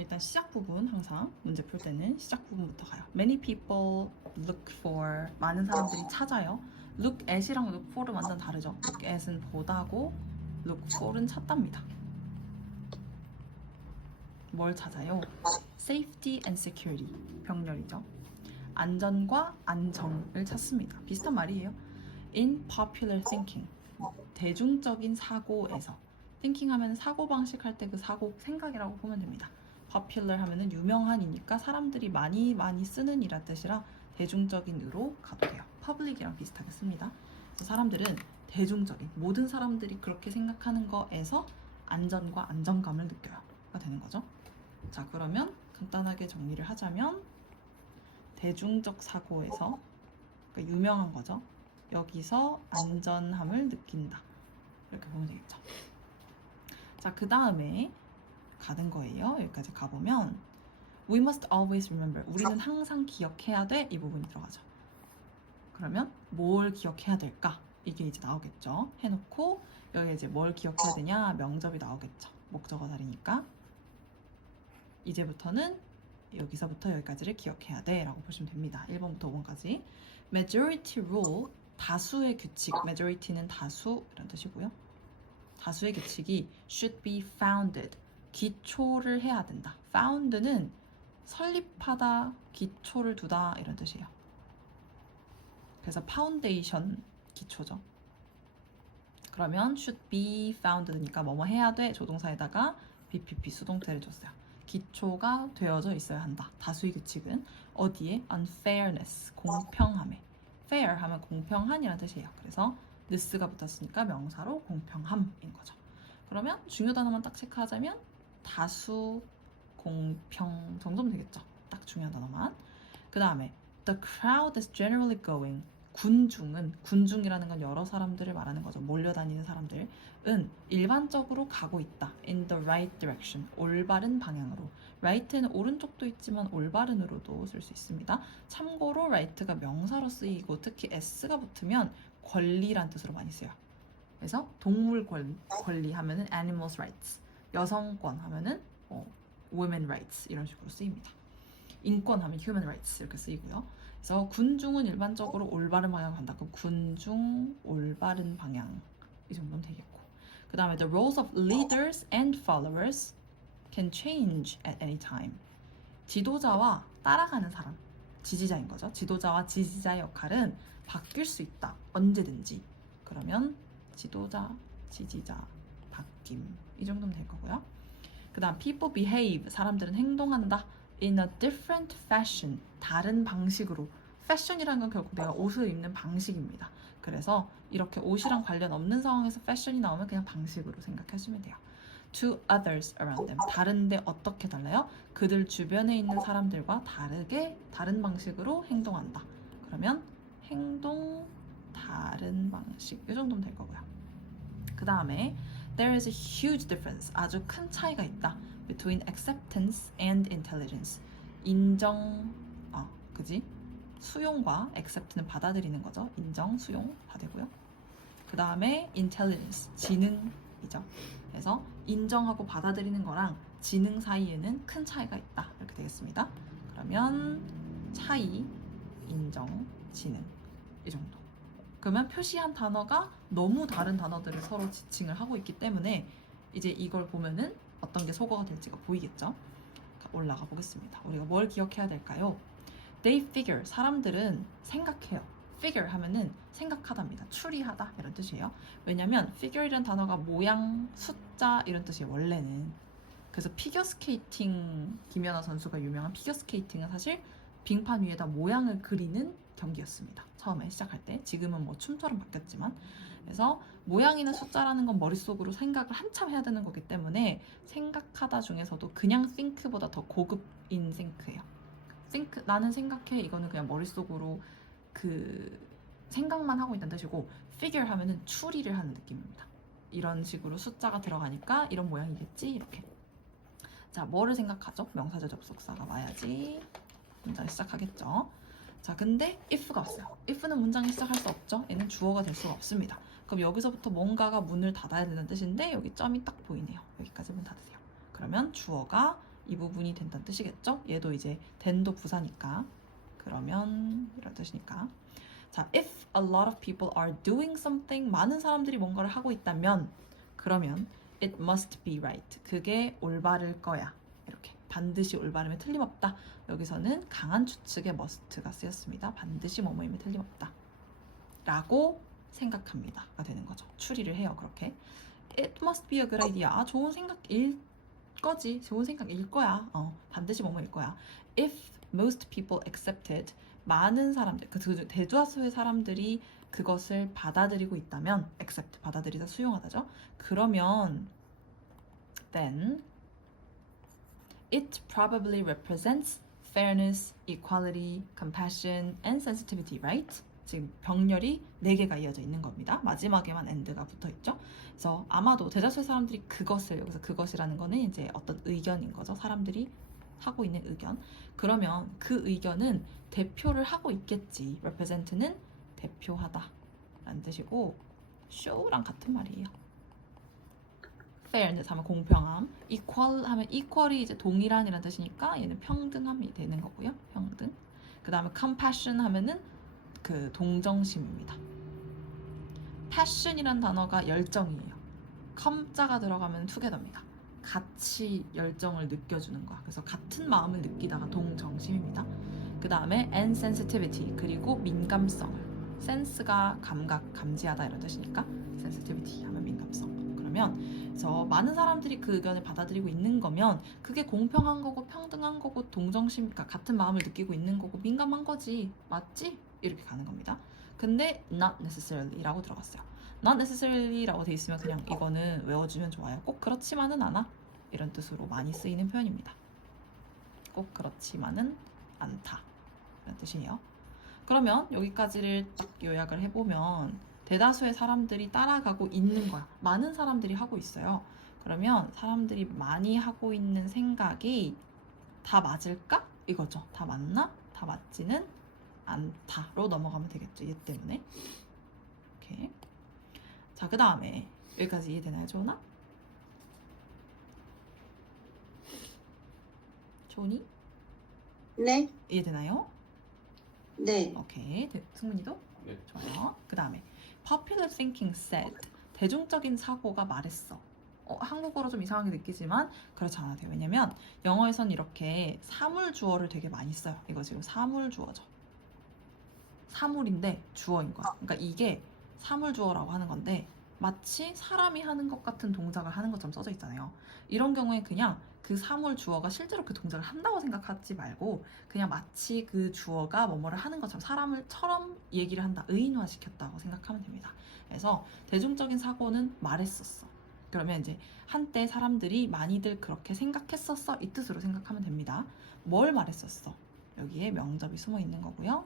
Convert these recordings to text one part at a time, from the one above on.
일단 시작 부분 항상 문제 풀 때는 시작 부분부터 가요. Many people look for 많은 사람들이 찾아요. Look at이랑 look for은 완전 다르죠. Look at은 보다고 look for은 찾답니다. 뭘 찾아요? Safety and security 병렬이죠. 안전과 안정을 찾습니다. 비슷한 말이에요. In popular thinking 대중적인 사고에서 thinking 하면 사고방식 할 때 그 사고 생각이라고 보면 됩니다. popular 하면은 유명한이니까 사람들이 많이 쓰는 이란 뜻이라 대중적인으로 가도 돼요. public이랑 비슷하게 씁니다. 그래서 사람들은 대중적인 모든 사람들이 그렇게 생각하는 거에서 안전과 안정감을 느껴요가 되는 거죠. 자, 그러면 간단하게 정리를 하자면 대중적 사고에서 그러니까 유명한 거죠. 여기서 안전함을 느낀다. 이렇게 보면 되겠죠. 자, 그 다음에 가는 거예요. 여기까지 가보면 We must always remember. 우리는 항상 기억해야 돼. 이 부분이 들어가죠. 그러면 뭘 기억해야 될까? 이게 이제 나오겠죠. 해놓고 여기 이제 뭘 기억해야 되냐? 명접이 나오겠죠. 목적어 자리니까. 이제부터는 여기서부터 여기까지를 기억해야 돼 라고 보시면 됩니다. 1번부터 5번까지. Majority rule, 다수의 규칙. Majority는 다수 이런 뜻이고요. 다수의 규칙이 should be founded, 기초를 해야 된다. found는 설립하다, 기초를 두다 이런 뜻이에요. 그래서 foundation 기초죠. 그러면 should be founded니까 뭐뭐 해야 돼 조동사에다가 BPP 수동태를 줬어요. 기초가 되어져 있어야 한다. 다수의 규칙은 어디에? unfairness, 공평함에. fair 하면 공평한이라는 뜻이에요. 그래서 this가 붙었으니까 명사로 공평함인 거죠. 그러면 중요 단어만 딱 체크하자면 다수, 공평 정도면 되겠죠. 딱 중요한 단어만. 그 다음에 the crowd is generally going. 군중이라는 건 여러 사람들을 말하는 거죠. 몰려다니는 사람들은 일반적으로 가고 있다. in the right direction. 올바른 방향으로. right는 오른쪽도 있지만 올바른으로도 쓸 수 있습니다. 참고로 right가 명사로 쓰이고 특히 s가 붙으면 권리란 뜻으로 많이 써요. 그래서 동물 권리 하면은 animals rights, 여성권 하면은 women rights 이런 식으로 쓰입니다. 인권 하면 human rights 이렇게 쓰이고요. 그래서 군중은 일반적으로 올바른 방향으로 간다. 그럼 군중 올바른 방향 이 정도는 되겠고. 그 다음에 the roles of leaders and followers can change at any time. 지도자와 따라가는 사람, 지지자인 거죠. 지도자와 지지자의 역할은 바뀔 수 있다. 언제든지. 그러면 지도자, 지지자, 바뀜 이 정도면 될 거고요. 그 다음 people behave, 사람들은 행동한다. in a different fashion, 다른 방식으로. fashion이라는 건 결국 내가 옷을 입는 방식입니다. 그래서 이렇게 옷이랑 관련 없는 상황에서 fashion이 나오면 그냥 방식으로 생각하시면 돼요. to others around them, 다른데 어떻게 달라요? 그들 주변에 있는 사람들과 다른 방식으로 행동한다. 그러면 행동 다른 방식 이 정도면 될 거고요. 그 다음에 there is a huge difference, 아주 큰 차이가 있다. between acceptance and intelligence, 그지? 수용과 accept는 받아들이는 거죠. 인정, 수용 다 되고요. 그 다음에 intelligence, 지능이죠. 그래서 인정하고 받아들이는 거랑 지능 사이에는 큰 차이가 있다. 이렇게 되겠습니다. 그러면 차이, 인정, 지능 이 정도. 그러면 표시한 단어가 너무 다른 단어들을 서로 지칭을 하고 있기 때문에 이제 이걸 보면은 어떤 게 속어가 될지가 보이겠죠? 올라가 보겠습니다. 우리가 뭘 기억해야 될까요? They figure, 사람들은 생각해요. figure 하면은 생각하답니다. 추리하다 이런 뜻이에요. 왜냐면 figure이라는 단어가 모양, 숫자 이런 뜻이에요. 원래는. 그래서 피겨스케이팅, 김연아 선수가 유명한 피겨스케이팅은 사실 빙판 위에다 모양을 그리는 경기였습니다. 처음에 시작할 때. 지금은 뭐 춤처럼 바뀌었지만. 그래서 모양이나 숫자라는 건 머릿속으로 생각을 한참 해야 되는 거기 때문에 생각하다 중에서도 그냥 think보다 더 고급인 think예요. think, 나는 생각해. 이거는 그냥 머릿속으로 그 생각만 하고 있다는 뜻이고 figure 하면은 추리를 하는 느낌입니다. 이런 식으로 숫자가 들어가니까 이런 모양이겠지? 이렇게. 자, 뭐를 생각하죠? 명사절 접속사가 와야지 문장 시작하겠죠. 자, 근데 if가 왔어요. if는 문장을 시작할 수 없죠. 얘는 주어가 될 수가 없습니다. 그럼 여기서부터 뭔가가 문을 닫아야 되는 뜻인데 여기 점이 딱 보이네요. 여기까지 문 닫으세요. 그러면 주어가 이 부분이 된다는 뜻이겠죠? 얘도 이제 then도 부사니까 그러면 이런 뜻이니까 자, if a lot of people are doing something 많은 사람들이 뭔가를 하고 있다면 그러면 it must be right 그게 올바를 거야 이렇게 반드시 올바름에 틀림없다 여기서는 강한 추측의 must가 쓰였습니다 반드시 뭐뭐임에 틀림없다 라고 생각합니다가 되는 거죠 추리를 해요 그렇게 it must be a good idea 좋은 생각일 거지 좋은 생각일 거야 반드시 뭐뭐일 거야 if most people accepted 많은 사람들 그 대다수의 사람들이 그것을 받아들이고 있다면 accept 받아들이다 수용하다죠 그러면 then it probably represents fairness, equality, compassion and sensitivity, right? 지금 병렬이 4개가 이어져 있는 겁니다. 마지막에만 and가 붙어 있죠. 그래서 아마도 대다수의 사람들이 그것을 여기서 그것이라는 거는 이제 어떤 의견인 거죠. 사람들이 하고 있는 의견. 그러면 그 의견은 대표를 하고 있겠지. represent는 대표하다 라는 뜻이고 show랑 같은 말이에요. fairness 하면 공평함, equal 하면 equal이 이제 동일한이라는 뜻이니까 얘는 평등함이 되는 거고요. 평등. 그 다음에 compassion 하면은 그 동정심입니다. passion이란 단어가 열정이에요. com자가 들어가면 together입니다. 같이 열정을 느껴주는 거야. 그래서 같은 마음을 느끼다가 동정심입니다. 그 다음에 and sensitivity 그리고 민감성을 sense가 감각, 감지하다 이런 뜻이니까 sensitivity 하면 민감성. 그러면 그래서 많은 사람들이 그 의견을 받아들이고 있는 거면 그게 공평한 거고 평등한 거고 동정심, 그러니까 같은 마음을 느끼고 있는 거고 민감한 거지. 맞지? 이렇게 가는 겁니다. 근데 not necessarily 라고 들어갔어요. not necessarily 라고 돼 있으면 그냥 이거는 외워주면 좋아요. 꼭 그렇지만은 않아. 이런 뜻으로 많이 쓰이는 표현입니다. 꼭 그렇지만은 않다. 이런 뜻이에요. 그러면 여기까지를 딱 요약을 해보면 대다수의 사람들이 따라가고 있는 거야. 많은 사람들이 하고 있어요. 그러면 사람들이 많이 하고 있는 생각이 다 맞을까? 이거죠. 다 맞나? 다 맞지는 않다로 넘어가면 되겠죠. 얘 때문에. 오케이. 자, 그 다음에 여기까지 이해되나요, 조은아? 조은이? 네, 이해되나요? 네. 오케이. 승문이도? 네. 좋아요. 그 다음에 popular thinking said 대중적인 사고가 말했어. 한국어로 좀 이상하게 느끼지만 그렇지 않아도 돼요. 왜냐면 영어에선 이렇게 사물 주어를 되게 많이 써요. 이거 지금 사물 주어죠. 사물인데 주어인 거야. 그러니까 이게 사물 주어라고 하는 건데 마치 사람이 하는 것 같은 동작을 하는 것처럼 써져 있잖아요. 이런 경우에 그냥 그 사물 주어가 실제로 그 동작을 한다고 생각하지 말고 그냥 마치 그 주어가 뭐뭐를 하는 것처럼 사람을처럼 얘기를 한다. 의인화시켰다고 생각하면 됩니다. 그래서 대중적인 사고는 말했었어. 그러면 이제 한때 사람들이 많이들 그렇게 생각했었어 이 뜻으로 생각하면 됩니다. 뭘 말했었어? 여기에 명접이 숨어 있는 거고요.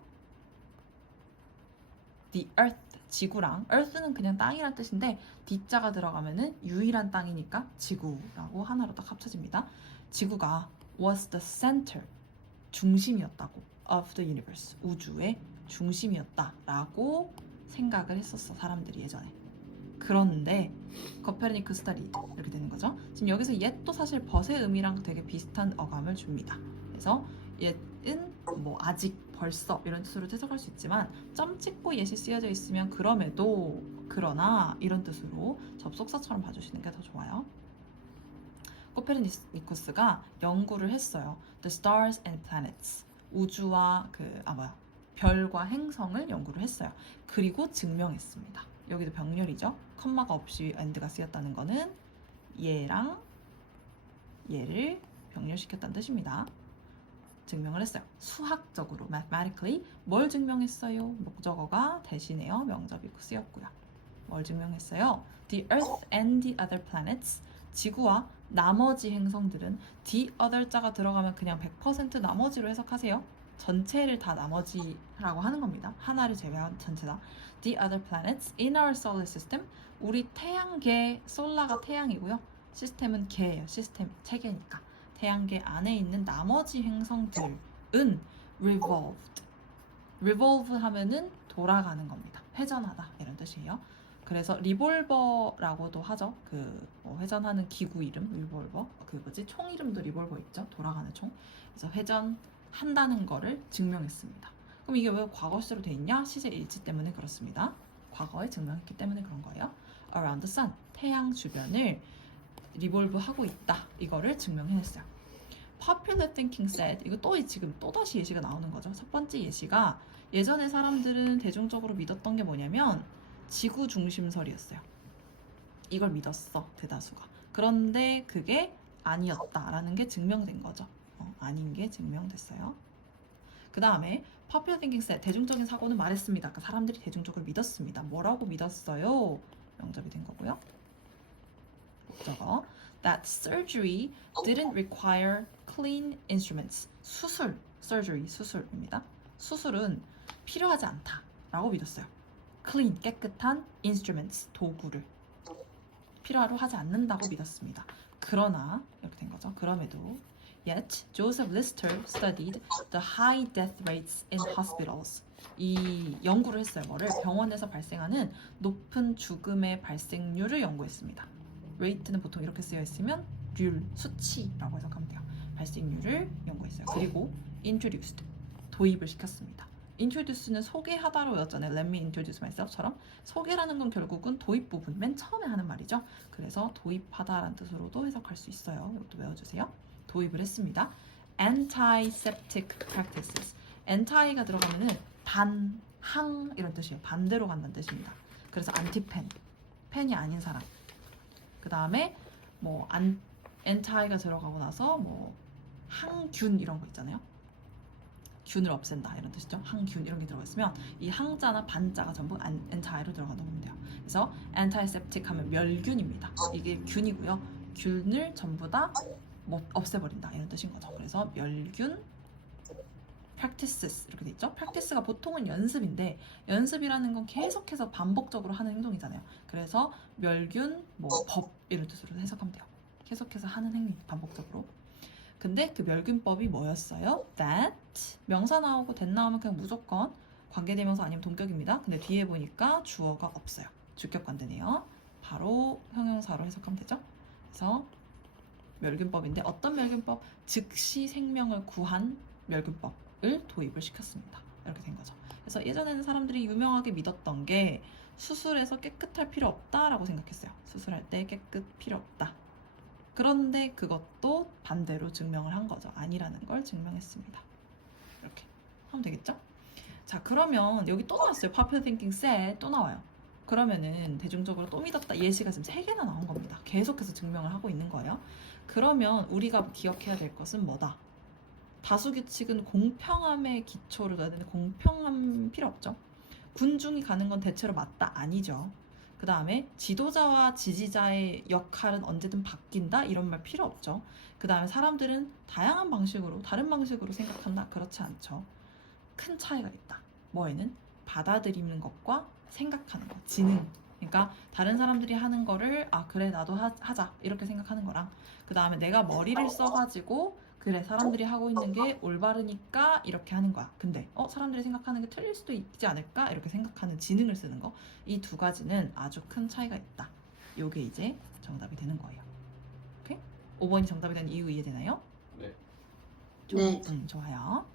The earth, 지구랑 earth는 그냥 땅이란 뜻인데 D자가 들어가면은 유일한 땅이니까 지구라고 하나로 딱 합쳐집니다. 지구가 was the center, 중심이었다고 of the universe, 우주의 중심이었다라고 생각을 했었어 사람들이 예전에. 그런데 코페르니쿠스 달리 이렇게 되는 거죠. 지금 여기서 옛도 사실 벗의 의미랑 되게 비슷한 어감을 줍니다. 그래서 옛은 뭐 아직 벌써 이런 뜻으로 해석할 수 있지만 점 찍고 예시 쓰여져 있으면 그럼에도 그러나 이런 뜻으로 접속사처럼 봐주시는 게 더 좋아요. 코페르니쿠스가 연구를 했어요. The stars and planets 우주와 별과 행성을 연구를 했어요. 그리고 증명했습니다. 여기도 병렬이죠. 컴마가 없이 and가 쓰였다는 거는 얘랑 얘를 병렬시켰다는 뜻입니다. 증명을 했어요. 수학적으로 mathematically 뭘 증명했어요? 목적어가 대신에요. 명접이 쓰였고요. 뭘 증명했어요? The Earth and the other planets 지구와 나머지 행성들은 the other 자가 들어가면 그냥 100% 나머지로 해석하세요. 전체를 다 나머지라고 하는 겁니다. 하나를 제외한 전체다. The other planets in our solar system 우리 태양계, 솔라가 태양이고요. 시스템은 개예요. 시스템 체계니까. 태양계 안에 있는 나머지 행성들은 revolved. revolve 하면은 돌아가는 겁니다. 회전하다 이런 뜻이에요. 그래서 리볼버라고도 하죠. 회전하는 기구 이름 리볼버. 총 이름도 리볼버 있죠. 돌아가는 총. 그래서 회전한다는 거를 증명했습니다. 그럼 이게 왜 과거 시제로 돼 있냐? 시제 일치 때문에 그렇습니다. 과거에 증명했기 때문에 그런 거예요. Around the sun, 태양 주변을 리볼브 하고 있다. 이거를 증명해냈어요. Popular thinking said, 이거 지금 또다시 예시가 나오는 거죠. 첫 번째 예시가 예전에 사람들은 대중적으로 믿었던 게 뭐냐면 지구 중심설이었어요. 이걸 믿었어, 대다수가. 그런데 그게 아니었다라는 게 증명된 거죠. 아닌 게 증명됐어요. 그 다음에 popular thinking said, 대중적인 사고는 말했습니다. 그러니까 사람들이 대중적으로 믿었습니다. 뭐라고 믿었어요? 명접이 된 거고요. 저거 that surgery didn't require clean instruments. 수술입니다. 수술은 필요하지 않다라고 믿었어요. clean, 깨끗한 instruments, 도구를 필요로 하지 않는다고 믿었습니다. 그러나 이렇게 된 거죠. 그럼에도 Yet, Joseph Lister studied the high death rates in hospitals. 이 연구를 했어요. 뭐를? 병원에서 발생하는 높은 죽음의 발생률을 연구했습니다. rate는 보통 이렇게 쓰여 있으면 수치라고 해석하면 돼요. 발생률을 연구했어요. 그리고 introduced, 도입을 시켰습니다. introduce는 소개하다로 외웠잖아요. Let me introduce myself처럼 소개라는 건 결국은 도입 부분, 맨 처음에 하는 말이죠. 그래서 도입하다라는 뜻으로도 해석할 수 있어요. 이것도 외워주세요. 도입을 했습니다. Antiseptic practices. anti가 들어가면은 항 이런 뜻이에요. 반대로 간다는 뜻입니다. 그래서 antipen, 펜이 아닌 사람. 그 다음에 anti가 들어가고 나서 항균 이런 거 있잖아요. 균을 없앤다 이런 뜻이죠. 항균 이런 게 들어가 있으면 이 항자나 반자가 전부 anti로 들어간다고 보면 돼요. 그래서 antiseptic 하면 멸균입니다. 이게 균이고요. 균을 전부 다 없애버린다 이런 뜻인 거죠. 그래서 멸균 practices 이렇게 돼 있죠. practice가 보통은 연습인데 연습이라는 건 계속해서 반복적으로 하는 행동이잖아요. 그래서 멸균 법 이런 뜻으로 해석하면 돼요. 계속해서 하는 행위 반복적으로. 근데 그 멸균법이 뭐였어요? That 명사 나오고 that 나오면 그냥 무조건 관계대명사 아니면 동격입니다. 근데 뒤에 보니까 주어가 없어요. 주격관대네요. 바로 형용사로 해석하면 되죠. 그래서 멸균법인데 어떤 멸균법? 즉시 생명을 구한 멸균법을 도입을 시켰습니다. 이렇게 된 거죠. 그래서 예전에는 사람들이 유명하게 믿었던 게 수술해서 깨끗할 필요 없다라고 생각했어요. 수술할 때 깨끗 필요 없다. 그런데 그것도 반대로 증명을 한 거죠. 아니라는 걸 증명했습니다. 이렇게 하면 되겠죠? 자, 그러면 여기 또 나왔어요. Popular thinking said 또 나와요. 그러면은 대중적으로 또 믿었다. 예시가 지금 3개나 나온 겁니다. 계속해서 증명을 하고 있는 거예요. 그러면 우리가 기억해야 될 것은 뭐다? 다수규칙은 공평함에 기초를 둬야 되는데 공평함 필요 없죠. 군중이 가는 건 대체로 맞다 아니죠. 그 다음에 지도자와 지지자의 역할은 언제든 바뀐다 이런 말 필요 없죠. 그 다음에 사람들은 다양한 방식으로 다른 방식으로 생각한다 그렇지 않죠. 큰 차이가 있다. 뭐에는? 받아들이는 것과 생각하는 것, 지능. 그러니까 다른 사람들이 하는 거를 그래 나도 하자 이렇게 생각하는 거랑 그 다음에 내가 머리를 써가지고 그래 사람들이 하고 있는 게 올바르니까 이렇게 하는 거야. 근데 사람들이 생각하는 게 틀릴 수도 있지 않을까 이렇게 생각하는 지능을 쓰는 거. 이 두 가지는 아주 큰 차이가 있다. 요게 이제 정답이 되는 거예요. 오케이? 5번이 정답이 된 이유 이해되나요? 네. 네. 좋아요.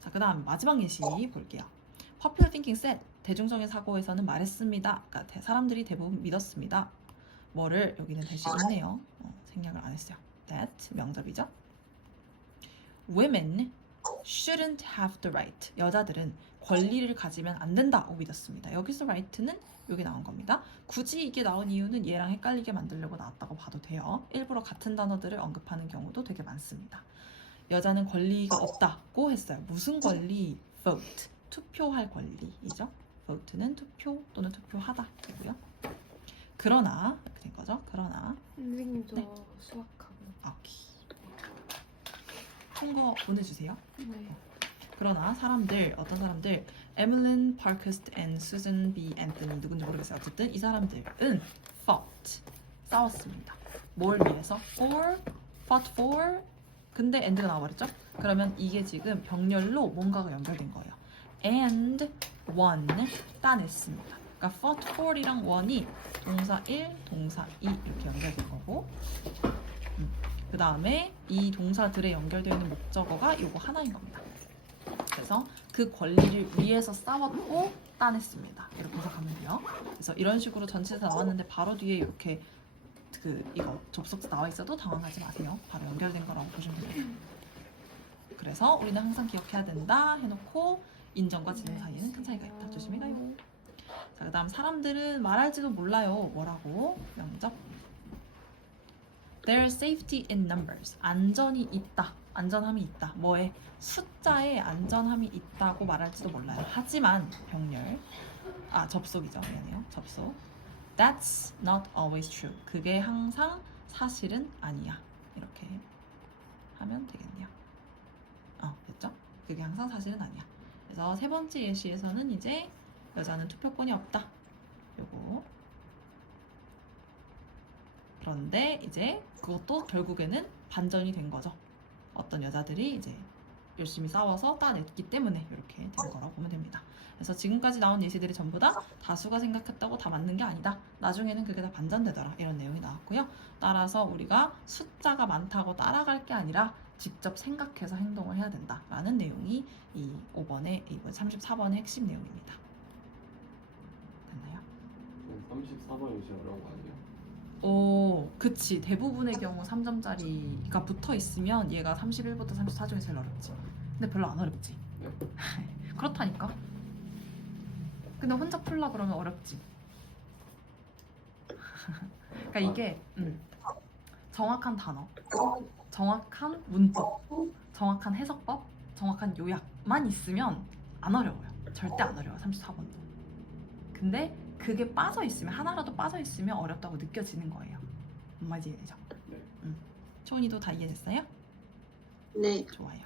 자, 그 다음 마지막 예시 볼게요. Popular thinking said, 대중적인 사고에서는 말했습니다. 그러니까 사람들이 대부분 믿었습니다. 뭐를 여기는 대신 있네요. 생략을 안 했어요. That 명접이죠. Women shouldn't have the right. 여자들은 권리를 가지면 안 된다고 믿었습니다. 여기서 right는 여기 나온 겁니다. 굳이 이게 나온 이유는 얘랑 헷갈리게 만들려고 나왔다고 봐도 돼요. 일부러 같은 단어들을 언급하는 경우도 되게 많습니다. 여자는 권리가 없다고 했어요. 무슨 권리? vote. 투표할 권리이죠. vote는 투표 또는 투표하다 되고요. 그러나 이렇게 된 거죠. 그러나 선생님도 네. 수학하고. 오케이. 통거 보내주세요. 네. 그러나 어떤 사람들 에밀린 파크스트 앤 수잔 B 앤토니 누군지 모르겠어요. 어쨌든 이 사람들은 fought 싸웠습니다. 뭘 위해서? fought for 근데 and가 나와버렸죠? 그러면 이게 지금 병렬로 뭔가가 연결된 거예요. and won 따냈습니다. 그러니까 fought for이랑 won이 동사 1, 동사 2 이렇게 연결된 거고 그 다음에 이 동사들에 연결되어 있는 목적어가 요거 하나인 겁니다. 그래서 그 권리를 위해서 싸웠고 따냈습니다. 이렇게 해석하면 돼요. 그래서 이런 식으로 전치사 나왔는데 바로 뒤에 이렇게 이거 접속사 나와 있어도 당황하지 마세요. 바로 연결된 거라고 보시면 돼요. 그래서 우리는 항상 기억해야 된다 해놓고 인정과 진행 사이에는 큰 차이가 있다. 조심히 가요. 자, 그 다음 사람들은 말할지도 몰라요. 뭐라고? 명적. There's safety in numbers. 안전이 있다. 안전함이 있다. 뭐에? 숫자에 안전함이 있다고 말할지도 몰라요. 하지만 병렬. 접속이죠. 미안해요. 접속. That's not always true. 그게 항상 사실은 아니야. 이렇게 하면 되겠네요. 됐죠? 그게 항상 사실은 아니야. 그래서 세 번째 예시에서는 이제 여자는 투표권이 없다. 요거. 그런데 이제 그것도 결국에는 반전이 된 거죠. 어떤 여자들이 이제 열심히 싸워서 따냈기 때문에 이렇게 된 거라고 보면 됩니다. 그래서 지금까지 나온 예시들이 전부 다 다수가 생각했다고 다 맞는 게 아니다. 나중에는 그게 다 반전되더라. 이런 내용이 나왔고요. 따라서 우리가 숫자가 많다고 따라갈 게 아니라 직접 생각해서 행동을 해야 된다라는 내용이 이 34번의 핵심 내용입니다. 됐나요? 34번이 제일 어려운 거 아니에요? 그치. 대부분의 경우 3점짜리가 붙어 있으면 얘가 31부터 34 중에 제일 어렵지. 근데 별로 안 어렵지. 네. 그렇다니까. 근데 혼자 풀라 그러면 어렵지. 그러니까 이게 정확한 단어, 정확한 문법, 정확한 해석법, 정확한 요약만 있으면 안 어려워요. 절대 안 어려워. 34번도. 근데 그게 빠져 있으면 하나라도 빠져 있으면 어렵다고 느껴지는 거예요. 뭔 말인지 이해되죠? 네. 초은이도 다 이해됐어요? 네. 좋아요.